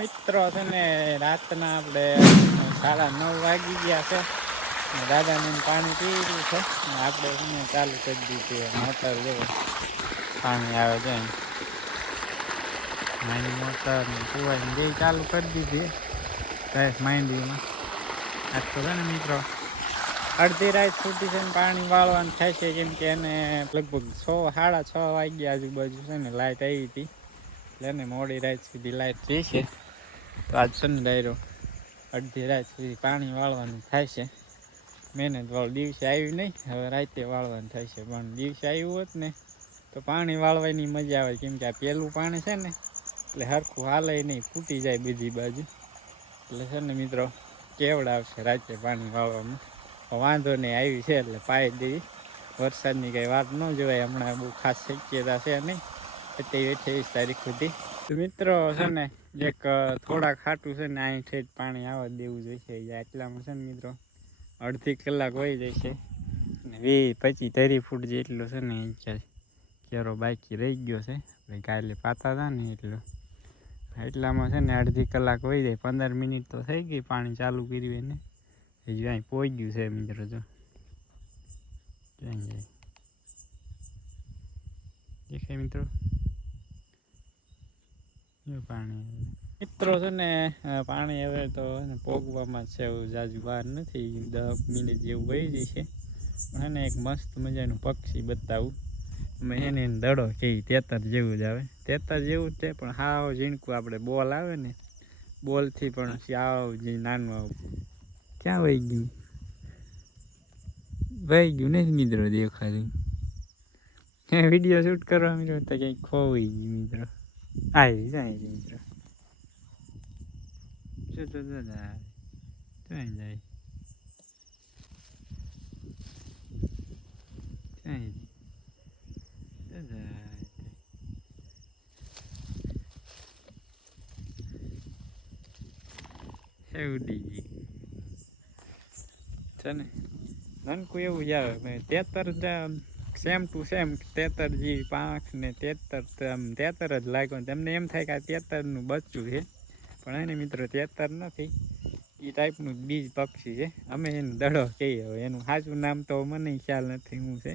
મિત્રો છે ને રાતના આપણે 9:30 વાગી ગયા છે. દાદાને પાણી પી રહ્યું છે. આપણે એને ચાલુ કરી દીધી મોટર જેવો પાણી આવે છે. માઇન્ડ મોટર કુવાઈ જે ચાલુ કરી દીધી ગેસ માંડવીમાં. આજ તો છે ને મિત્રો અડધી રાત સુધી છે ને પાણી વાળવાનું થાય છે, કેમ કે એને લગભગ 6:30 વાગ્યા આજુબાજુ છે ને લાઇટ આવી હતી, એટલે એને મોડી રાત સુધી લાઇટ જશે. તો આજ છે ને ડાયરો અડધી રાત સુધી પાણી વાળવાનું થાય છે. મહેનત વાળું દિવસે આવ્યું નહીં, હવે રાતે વાળવાનું થાય છે. પણ દિવસે આવ્યું હોત ને તો પાણી વાળવાની મજા આવે, કેમ કે આ પેલું પાણી છે ને એટલે સરખું હાલે નહીં, ફૂટી જાય બધી બાજુ. એટલે છે ને મિત્રો કેવડ આવશે રાતે પાણી વાળવામાં. વાંધો નહીં, આવી છે એટલે પાઈ દેવી. વરસાદની કંઈ વાત ન જોવાય, હમણાં બહુ ખાસ શક્યતા છે નહીં 27-28 તારીખ સુધી. તો મિત્રો છે ને એક થોડાક ખાટું છે ને અહીં ઠેઠ પાણી આવવા દેવું જોઈએ. એટલામાં છે ને મિત્રો અડધી કલાક વહી જશે ને 20-25-30 ફૂટ જેટલો છે ને કેરો બાકી રહી ગયો છે. કાલે પાતા હતા ને એટલામાં છે ને અડધી કલાક વહી જાય. 15 મિનિટ તો થઈ ગઈ પાણી ચાલુ કર્યું એને. હજુ અહીં પહોંચી ગયું છે મિત્રો. જો ક્યાં જાય દેખાય મિત્રો પાણી. મિત્રો છે ને પાણી હવે તો પોગવામાં છે, એવું જાજુ વાર નથી, 10 મિનિટ જેવું વહી જશે. અને એક મસ્ત મજાનું પક્ષી બતાવું. અમે એને દડો કે તેતર જેવું જ આવે, તેતર જેવું જ છે પણ હાવ ઝીણકું. આપણે બોલ આવે ને બોલથી પણ સાવ જે નાનું આવું. ક્યાં વહી ગયું? વહી ગયું નહીં મિત્રો, દેખાતું. વિડીયો શૂટ કરવા મિત્રો તો કંઈક ખોવાઈ ગયું મિત્રો. આવી જાય મિત્રો, શું તો દાદા ક્યાં જાય? ક્યાં દાદા ઉડી ગઈ છે ને. નાનકું એવું જ આવે. તેતર સેમ ટુ સેમ તેતર જેવી પાંખ ને તેતર જ લાગ્યો. તમને એમ થાય કે આ તેતરનું બચ્ચું છે, પણ એને મિત્રો તેતર નથી, એ ટાઈપનું બીજ પક્ષી છે. અમે એને દડો કહીએ. હવે એનું સાચું નામ તો મને ખ્યાલ નથી શું છે,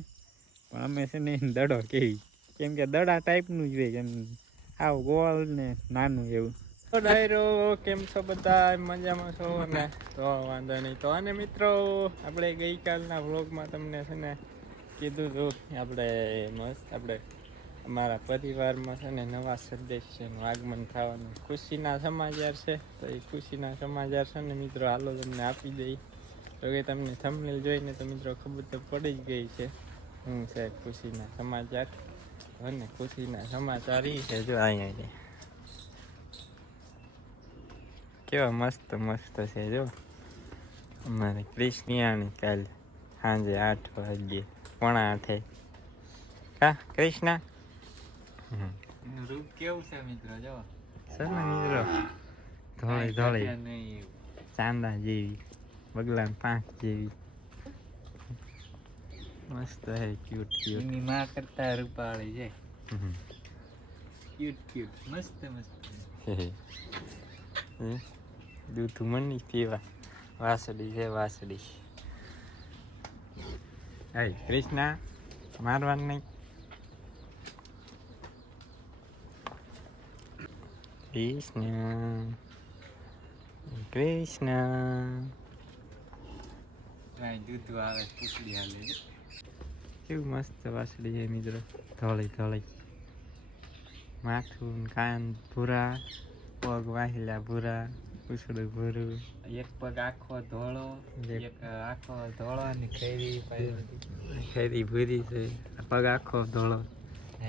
પણ અમે છે ને એને દડો કહીએ, કેમ કે દડા ટાઈપનું જ હોય, એમ આવ ગોળ ને નાનું એવું. તો ડાયરો કેમ છો બધા? મજામાં છો ને? તો વાંધો નહીં. તો અને મિત્રો આપણે ગઈકાલના વ્લોગમાં તમને છે ને કીધું હતું આપણે અમારા પરિવારમાં છે ને નવા સદસ્યનું આગમન થવાનું ખુશીના સમાચાર છે. તો એ ખુશીના સમાચાર છે ને મિત્રો હાલો તમને આપી દઈ. તો કે તમને થંબનેલ જોઈને તો મિત્રો ખબર તો પડી જ ગઈ છે શું છે ખુશીના સમાચાર. અને ખુશીના સમાચાર એ છે, જો અહીંયા કેવા મસ્ત મસ્ત છે. જો અમારે કૃષ્ણિયાની કાલ સાંજે 8 વાગ્યે 7:45 કા કૃષ્ણા રૂપ કેવું છે મિત્રો? જો સર ને મિત્રો ધોળી ધોળી ચાંદા જેવી, બગલાની પાંખ જેવી મસ્ત હે. Cute cute. એની માં કરતા રૂપાળી છે. ક્યુટ ક્યુટ મસ્ત મસ્ત. દૂધ મંડી પીવા. વાસળી છે વાસળી. હે કૃષ્ણા મારવાનું નહીં. કૃષ્ણ કૃષ્ણ દૂધ આવે પૂછડી હાલે. કેવું મસ્ત વાસળી છે મિત્રો, ધોળી ધોળી, માથું કાન ભૂરા, પગ વાહિલા ભૂરા, પૂછડું ભૂરું, એક પગ આખો ધોળો, એક આખો ધોળો અને ખેરી ભૂરી છે. પગ આખો ધોળો,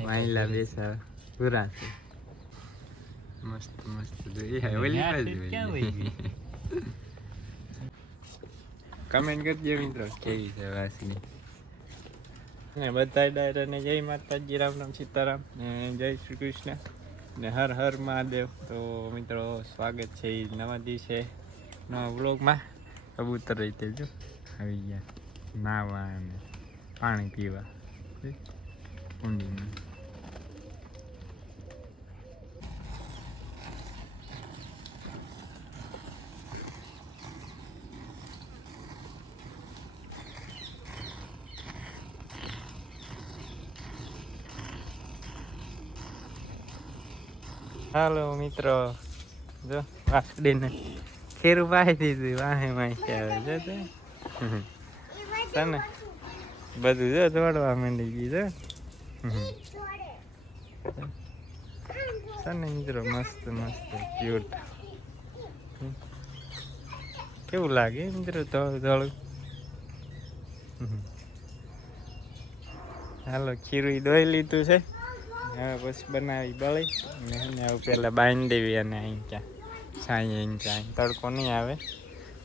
વાહિલા બેસા ભૂરા છે. મસ્ત મસ્ત. કમેન્ટ કરજો મિત્રો કેવી છે વાસળી. ને બધા ડાયરાને જય માતાજી, રામ રામ સીતારામ ને જય શ્રી કૃષ્ણ ને હર હર મહાદેવ. તો મિત્રો સ્વાગત છે એ નવા દિવસે નવા વ્લોગમાં. કબૂતર રીતે જો આવી ગયા નાવા અને પાણી પીવા ઊંડીમાં. હાલો મિત્રો, જો વાસડીને ખીરું પાઈ દીધું, વાહે માસી આવે જો છે ને બધું જો દોડવા માંડી ગયું છે ને મિત્રો, મસ્ત મસ્ત ક્યુટ. કેવું લાગે મિત્રો ધોળું ધોળું? હાલો ખીરું દોઈ લીધું છે, હવે પછી બનાવી બળી ને હવે પેલા બાંધી દેવી. અને અહીં ક્યાં છાંય અહીં ક્યાં તડકો નહીં આવે,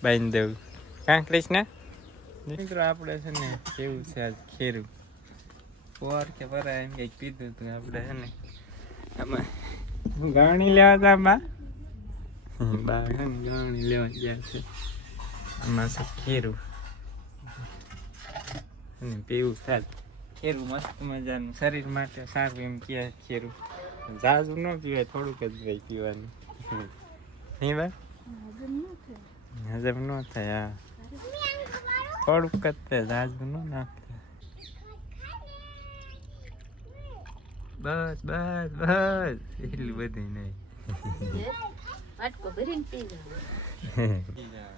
બાંધી દેવું. કાં કૃષ્ણ મિત્રો આપણે છે ને કેવું છે આજ ખીરું પોર કે પરા એમ કંઈક પીધું હતું આપણે છે ને. આમાં ગાણી લેવા હતા બા છે ને ગાણી લેવા ગયા છે. આમાં છે ખીરું અને પીવું થાય. ખીરું મસ્ત મજાનું, શરીર માટે સારું એમ કહે ખીરું. ઝાઝું ન પીવાય, થોડુંક જ ભાઈ પીવાનું. નહીં ભાઈ હજમ ન થાય. હા થોડુંક જ થાય, ઝાઝું ન નાખે. બસ બસ બસ એટલું બધું નહીં.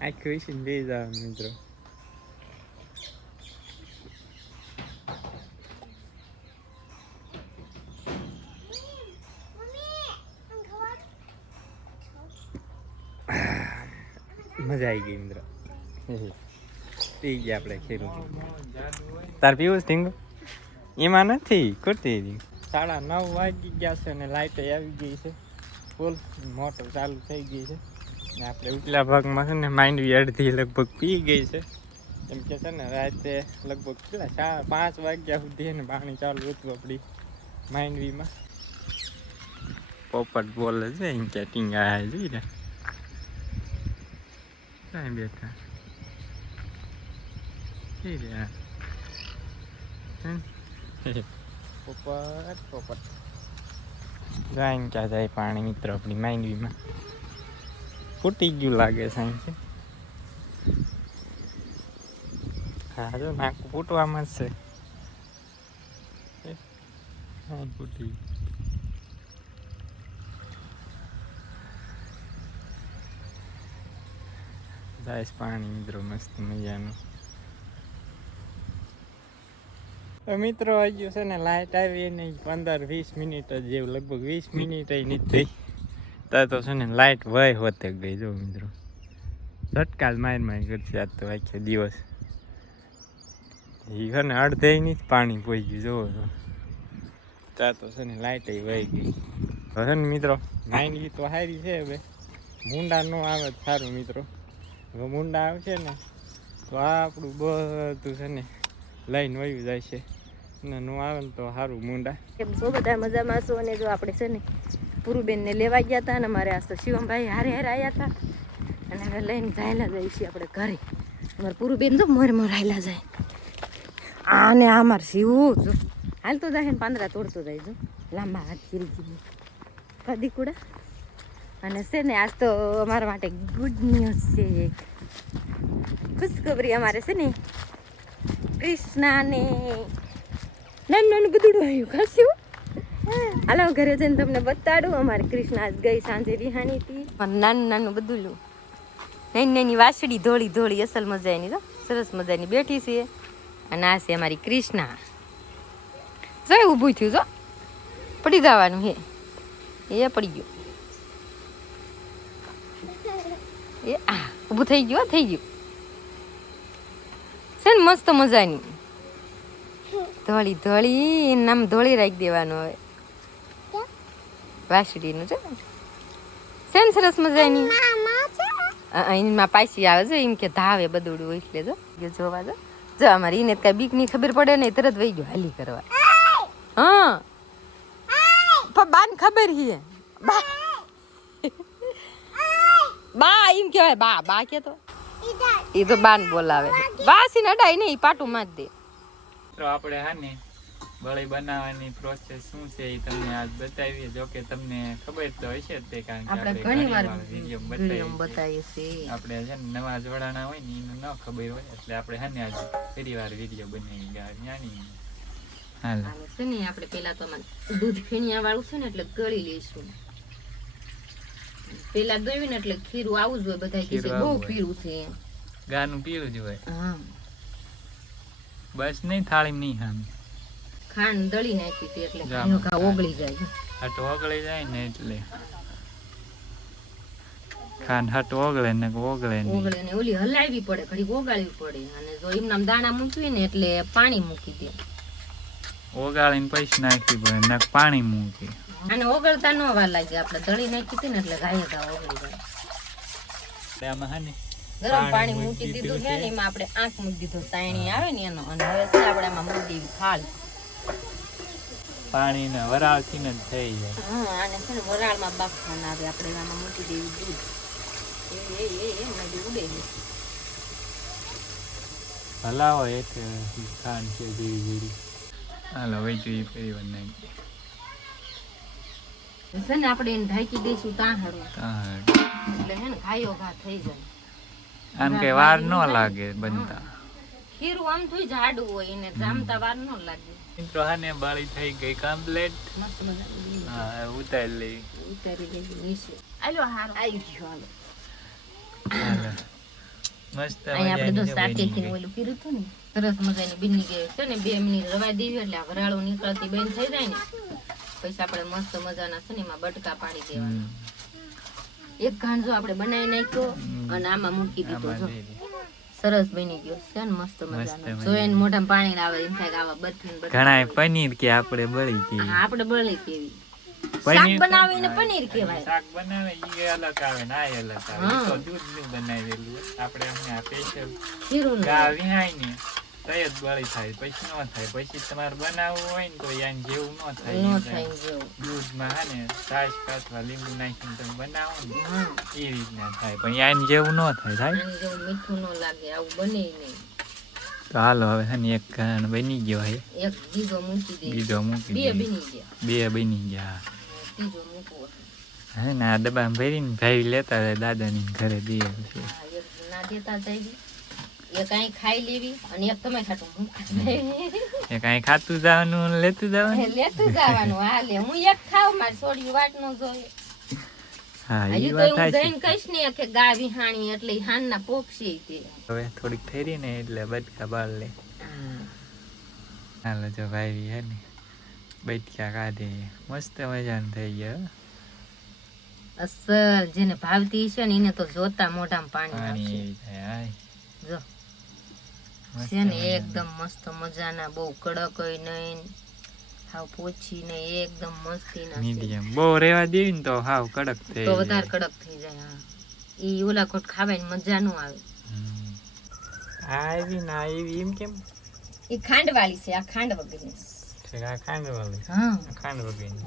આખું વિશે બે જાવ મિત્રો. મજા આવી ગઈ મિત્રો, પી ગયા આપણે ખીરું. તાર પીવું છે ઢીંગુ? એમાં નથી ખોટી. 9:30 વાગી ગયા છે અને લાઇટ આવી ગઈ છે ફૂલ, મોટર ચાલુ થઈ ગઈ છે. ને આપણે ઉપલા ભાગમાં છે ને માંડવી અડધી લગભગ પી ગઈ છે. એમ કે છે ને રાતે લગભગ કેટલા 5 વાગ્યા સુધી ને પાણી ચાલુ હતું આપણી માંડવીમાં. પોપટ બોલે છે એમ કે ટીંગા જોઈ ને કાંઈ બેઠા પોપટ પોપટ જાય ક્યાં જાય પાણી મિત્રો આપણી માંડવીમાં. ફૂટી ગયું લાગે સાંઈ છે. હા જો નાકું ફૂટવામાં જ છે. હા ફૂટી જાય પાણી મિત્રો મસ્ત મજાનું. તો મિત્રો હજુ છે ને લાઇટ આવી ને 15-20 મિનિટ જ જેવું, લગભગ 20 મિનિટ નથી થઈ તો છે ને લાઇટ વય હોતે ગઈ. જો મિત્રો ઝટકા જ માર કરશે આજ તો આખો દિવસ. એ છે ને અડધે નહીં પાણી પોઈ ગયું જોવો તો તો છે ને લાઇટ વહી ગઈ. હવે ને મિત્રો માંડવી તો સારી છે, હવે મૂંડા ન આવે સારું મિત્રો. હવે મૂંડા આવશે ને તો આ આપણું બધું છે ને લઈને વયું જાય છે, ને નું આવે ને તો સારું મૂંડા. કેમ છો બધા મજામાં છો? અને જો આપણે છે ને પૂરુબેનને લેવા ગયા હતા અને મારે આજ તો શિવમભાઈ હારે આવ્યા હતા અને હવે લઈને જાયેલા જાય છીએ આપણે ઘરે. અમારે પૂરુબેન જો મોર હાયલા જાય. આને આ મારે શિવું જો હાલતો જાય ને પાંદડા તોડતો જાય જો લાંબા હાથ ગીરી ગીરી કદી કુડા. અને છે ને આજ તો અમારા માટે ગુડ ન્યૂઝ છે, ખુશખબરી. અમારે છે ને કૃષ્ણાને નાનું નાનું ગધુડું આવ્યું ખાસ્યું. હાલો ઘરે જઈને તમને બતાડું. અમારે કૃષ્ણ આજ ગઈ સાંજે વિહાણી હતી. નાનું નાનું બધું નાની નાની વાસળી ધોળી ધોળી અસલ મજાની તો સરસ મજાની બેઠી છે. અને આ છે અમારી કૃષ્ણા. જો ઊભું થયું જો પડી જવાનું હે, એ પડી ગયું. એ આ ઊભું થઈ ગયું થઈ ગયું છે ને મસ્ત મજાની ધોળી ધોળી. નામ ધોળી રાખી દેવાનું હવે વાસળીનું છે ને સરસ મજાની. એમાં પાછી આવે છે એમ કે ધાવે બધું એટલે જો જોવા જો જો અમારી એને કઈ બીક ની ખબર પડે ને તરત વહી ગયો હાલી કરવા. હા બાન ખબર હી બા એમ કેવાય બા બા કે તો એ તો બાન બોલાવે. વાસી નડાય ને પાટું માર દે. તો આપણે હા ને બળી બનાવવાની પ્રોસેસ શું છે એ તમને આજ બતાવીએ. જો કે તમને ખબર તો હશે જ, કારણ કે આપણે ઘણી વાર વિડીયો બતાવીએ છીએ. આપણે છે ને નવા જોડાણા હોય ને એને ન ખબર હોય એટલે આપણે હા ને આજ ફરી વાર વિડીયો બનાવી ગયા. હાલ છે ને આપણે પેલા તો દૂધ ફેણિયા વાળું છે ને એટલે ગળી લઈશું. પેલા દોવી ને એટલે ખીરું આવું જ હોય, બધા કે છે બહુ પીળું છે એમ. ગાનું પીળું જ હોય. હા બસ નહીં થાળી નહીં હામ ખાંડ દળી નાખી હતી એટલે ઘાયો ઘા ઓગળી જાય. હટ ઓગળી જાય ને એટલે ખાંડ હટ ઓગળે ને ઓગળે નહીં. ઓગળે ને ઓલી હલાવી પડે, ઘડી ઓગાળવી પડે. અને જો એમનામ દાણા મૂકવી ને એટલે પાણી મૂકી દે. ઓગાળીને પૈસા નાખી પડે ને પાણી મૂકી. અને ઓગળતા ન વાર લાગે, આપણે દળી નાખી હતી ને એટલે ઘાયો ઘા ઓગળી જાય. આમાં હે ને ગરમ પાણી મૂકી દીધું છે ને એમાં આપણે આંખ મૂકી દીધો, તાણી આવે ને એનો. અને હવે છે આપણે આમાં મૂકી દેવી થાળી. પાણી ને વરાળ થી ને થઈ જાય. હા આને છે ને વરાળમાં બાફવાના આવે, આપણે આમાં મૂકી દેવી દૂધ. એ નદી ઉડે છે. હલાવો એટલે ખાંડ છે ધીરે ધીરે. હાલો વહી જોઈએ ફરી વાર નાખી. છે ને આપણે એને ઢાંકી દઈશું તાહડું, એટલે હે ને ઘાયો ઘા થઈ જાય. આમ કઈ વાર ન લાગે બનતા. ખીરું આમ થોડી જાડું હોય, એને જામતા વાર ન લાગે. મિત્રો હાને બાળી થઈ ગઈ કમ્પ્લીટ. મસ્ત મજાની હા ઉતારી લઈ. ઉતારી દઈ નીચે. આલો હારો આવી ગયો. હાલો મસ્ત અહીંયા આપણે તો સાકેથી ઓલું કર્યું હતું ને, સરસ મજાની બીની ગઈ છે ને. 2 મિનિટ રવા દેવી એટલે આ વરાળો નીકળતી બંધ થઈ જાય ને, પછી આપણે મસ્ત મજાના છે ને એમાં બટકા પાડી દેવાના. એક ઘાણ જો આપણે બનાવી નાખ્યો અને આમાં મૂકી દીધો. જો સરસ બની ગયો છે ને, મસ્ત મજાનો. જો એને મોઢામાં પાણી આવે એમ થાય કે આવા બરફી ઘણા પનીર કે આપણે બળી કેવી. હા આપણે બળી કેવી. શાક બનાવીને પનીર કહેવાય. શાક બનાવે ઈ અલગ આવે ને આ અલગ આવે. તો દૂધ નું બનાવેલું આપણે અહીંયા સ્પેશિયલ ખીરું ગા વિહાય ને તય જ બળી થાય, પછી ન થાય. પછી તમારે બનાવવું હોય ને તો યાન જેવું ન થાય. ન થાય જેવું દૂધમાં હે ને છાશ અથવા લીંબુ નાખીને તમે બનાવો ને એ રીતના થાય, પણ યાન જેવું ન થાય. થાય આની જેવું મીઠું ન લાગે, આવું બને નહીં. તો હાલો હવે હે ને એક ઘાણ બની ગયો હે, એક બીજો મૂકી દે. બીજો મૂકી બે દે. બની ગયા, 2 બની ગયા. ત્રીજો મૂકવો. હે ને આ ડબ્બામાં ભરીને ભાઈ લેતા જાય દાદાની ઘરે દે છે. હા એક ના દેતા જાય, એક અહીં ખાઈ લેવી અને એક તમે ખાતું મૂકવા એ કાંઈ ખાતું જવાનું ને લેતું જવાનું. લેતું જવાનું. હાલે હું એક ખાવ, મારે છોડ્યું વાટ ન જોઈએ. હા એ હજુ તો વાત હું થાય જઈને કહીશ ને કે ગા વિહાણી એટલે હાનના પોક્ષી તે. હવે થોડીક ઠેરી ને એટલે બટકા બાળ લે. હાલો જો ભાઈ હે ને બટકા કાઢે, મસ્ત મજાનું થઈ ગયો. અસલ જેને ભાવતી છે ને એને તો જોતા મોઢામાં પાણી પાણી આવશે. એવી થાય. હાય જો મસ્ત છે ને મજાનું. એકદમ મસ્ત મજાના, બહુ કડક હોય નહીં, હાવ પોચી ને એકદમ મસ્તીના છે. મીડિયમ બહુ રેવા દેવી ને તો હાવ કડક થઈ તો જાય. વધારે કડક થઈ જાય. હા ઈ ઓલા કોટ ખાવાની મજા ન આવે. આ એવી ના એવી એમ કેમ ઈ ખાંડ વાળી છે, આ ખાંડ વગરની. આ ખાંડ વાળી. હા ખાંડ વગેરે.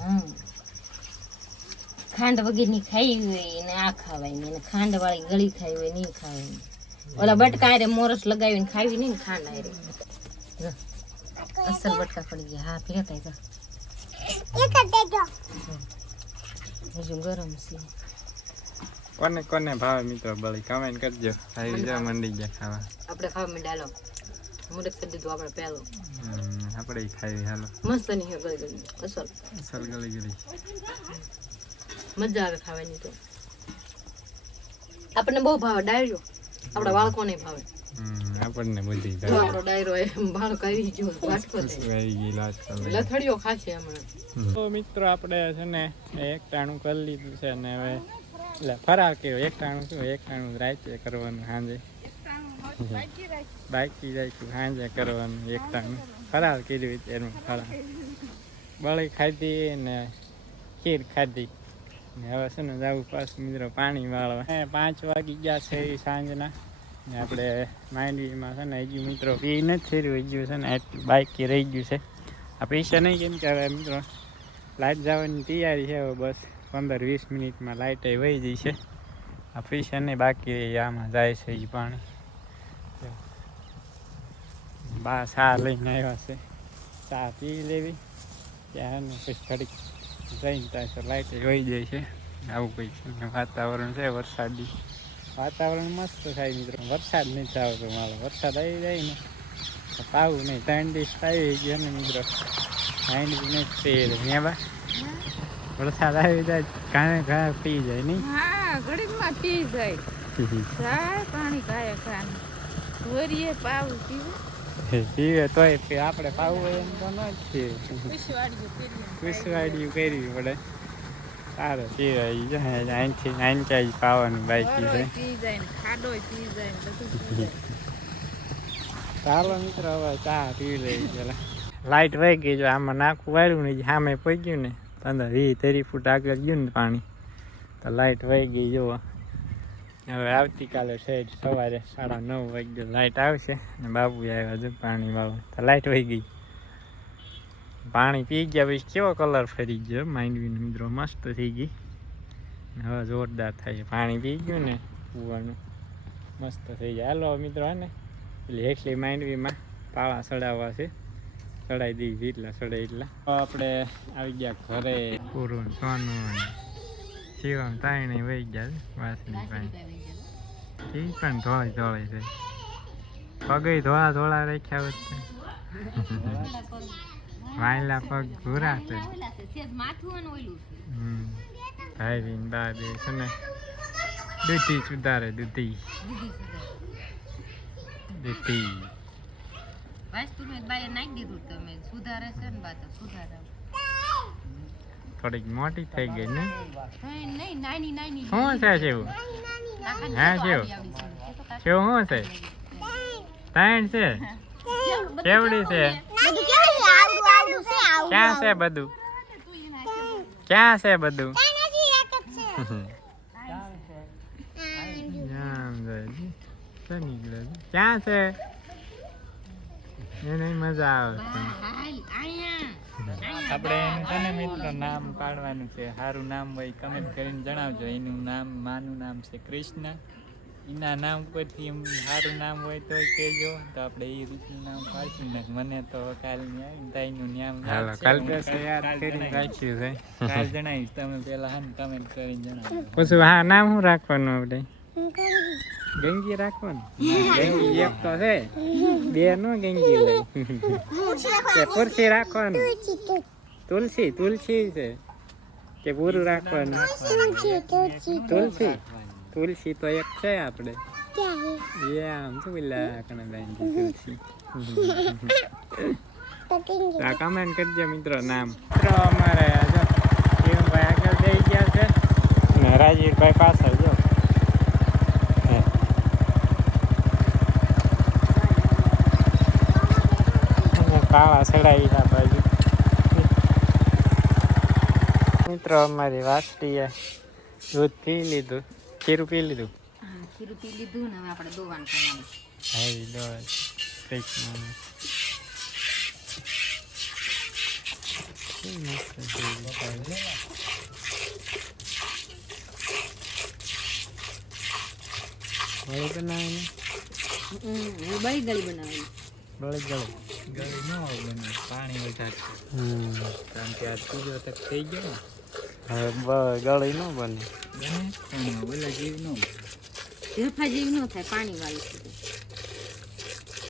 ખાંડ વગરની ખાઈ હોય ને આ ખાવાય ને, અને ખાંડ વાળી ગળી ખાઈ હોય નહીં ખાવાય. ઓલા બટકા હારે મોરસ લગાવીને ખાવી નહીં ને ખાંડ હારે. જો અસલ બટકા પડી ગયા. હા લેતા જા. હજુ ગરમ છે. કોને કોને ભાવે મિત્રો બળી કમેન્ટ કરજો. આવી જો મંડી ગયા ખાવા. આપણે ખાવા માં ડાલો મુરત કરી દીધું આપણે પહેલો. આપણે ઈ ખાવી. હાલો મસ્ત નહીં હે ગળી ગળી અસલ અસલ ગળી ગળી. મજા આવે ખાવાની. તો આપણને બહુ ભાવે ડાયરો, આપણા બાળકોને ભાવે. આપણને બધી જો આપણો ડાયરો એમ બાળક આવી ગયો વાટકો આવી ગઈ લાત કરે. લથડીઓ ખાશે હમણાં. તો મિત્રો આપણે છે ને એક ટાણું કરી લીધું છે ને હવે એટલે ફરાર કર્યો. એક ટાણું શું, એક ટાણું રાતે કરવાનું, સાંજે બાકી જાય સાંજે કરવાનું. એક ટાણું ફરાર કર્યું એનું ફરાર. બળી ખાધી ને ખીર ખાધી ને હવે છે ને જવું પાછું મિત્રો પાણી વાળવા. 5 વાગી ગયા છે સાંજના ને આપણે માંડવીમાં છે ને હજુ મિત્રો પી નથી થયું. હજુ છે ને એટલું બાકી રહી ગયું છે. આ પૈસા નહીં કેમ કે હવે મિત્રો લાઇટ જવાની તૈયારી છે. હવે બસ 15-20 મિનિટમાં લાઇટ વહી જઈ છે. આ પૈસા નહીં બાકી આમાં જાય છે એ પાણી. બા ચા લઈને આવ્યા છે, ચા પી લેવી ત્યાં પછી ઘડીક જઈને ત્યાં તો લાઇટ વહી જાય છે. આવું કંઈ છે વાતાવરણ છે વરસાદી. વાતાવરણ મસ્ત થાય મિત્રો. વરસાદ નહીં આવતો મારો. વરસાદ આવી જાય ને તો પાવું નહીં. 3 દિવસ આવી ગયો ને મિત્રો, માંડવી નહીં તે બા વરસાદ આવી જાય ઘણા ઘણા પી જાય નહીં. ઘડીકમાં પી જાય જાય પાણી કાય ખાન વરીએ પાવું પીવે તોય આપણે પાવું હોય એમ તો ન જ પીવે ખુશવાડિયું કરવી પડે સારો પીવાય જાય અહીંથી નાનચાઈ પાવાનું બાકી છે ચાલો મિત્રો હવે ચા પી લઈ પેલા લાઈટ વહી ગઈ જો આમાં નાખું વાળ્યું ને સામે પહોંચ્યું ને 15-20-30 ફૂટ આગળ ગયું ને પાણી તો લાઈટ વહી ગઈ જુઓ હવે આવતીકાલે સાઈડ સવારે 9:30 વાગે લાઈટ આવશે ને બાબુ આવ્યા છે પાણી વાળો તો લાઈટ વહી ગઈ પાણી પી ગયા પછી કેવો કલર ફરી ગયો માંડવીનો મિત્રો મસ્ત થઈ ગઈ હવે જોરદાર થાય પાણી પી ગયું ને કૂવાનું મસ્ત થઈ જાય હાલો મિત્રો હે ને એટલે એટલી માંડવીમાં પાળા ચડાવવા છે ચડાવી દઈએ જેટલા ચડે એટલા આપણે આવી ગયા ઘરે પૂરું સોનું શિવમ તાણી વહી ગયા વાસની પાણી એ પણ ધોળી ધોળી છે પગે ધોળા રાખ્યા હોત વાયલા પગ ભૂરા છે ભાઈ બા બે છે ને દૂધી સુધારે દૂધી થોડીક મોટી થઈ ગઈ ને શું છે શિવ હા શિવ શિવ શું છે તાણ છે કેવડી છે ક્યાં છે બધું ક્યાં છે બધું ક્યાં છે એને મજા આવે આપણે એનું છે ને મિત્રો નામ પાડવાનું છે સારું નામ હોય કમેન્ટ કરીને જણાવજો એનું નામ માનું નામ છે કૃષ્ણ એના નામ પરથી એમ સારું નામ હોય તો કહેજો તો આપણે એ રીતનું નામ પાડશું ને મને તો કાલ તાઈનું નામ યાદ કરીને રાખ્યું છે કાલ જણાવીશ તમે પેલા હા કમેન્ટ કરીને જણાવો પછી હા નામ શું રાખવાનું આપણે ગંગી રાખવાનું ગંગી એક તો છે બે નો ગંગી લઈ ખુરશી રાખવાનું તુલસી છે કે પૂરું રાખવાનું તુલસી તો એક છે આપણે આમ શું પેલા તુલસી કમેન્ટ કરજો મિત્રો નામ મિત્રો અમારે શિવભાઈ આગળ જઈ ગયા છે ને રાજીવભાઈ પાછળ જો પાવા ચડાવી આ બાજુ મિત્રો અમારી વાસટીએ દૂધ પી લીધું ખીરું પી લીધું ને હવે આપણે દોવાનું કરવાનું હાઈ દોવા બળી ગળી બનાવેલી ગળી ન હોય બનાવે પાણી વધારે કારણ કે આ ત્રીજો તક થઈ ગયો હવે ગળી ન બને પણ ઓલા જેવી ન જેફા જેવી ન થાય પાણી વાળી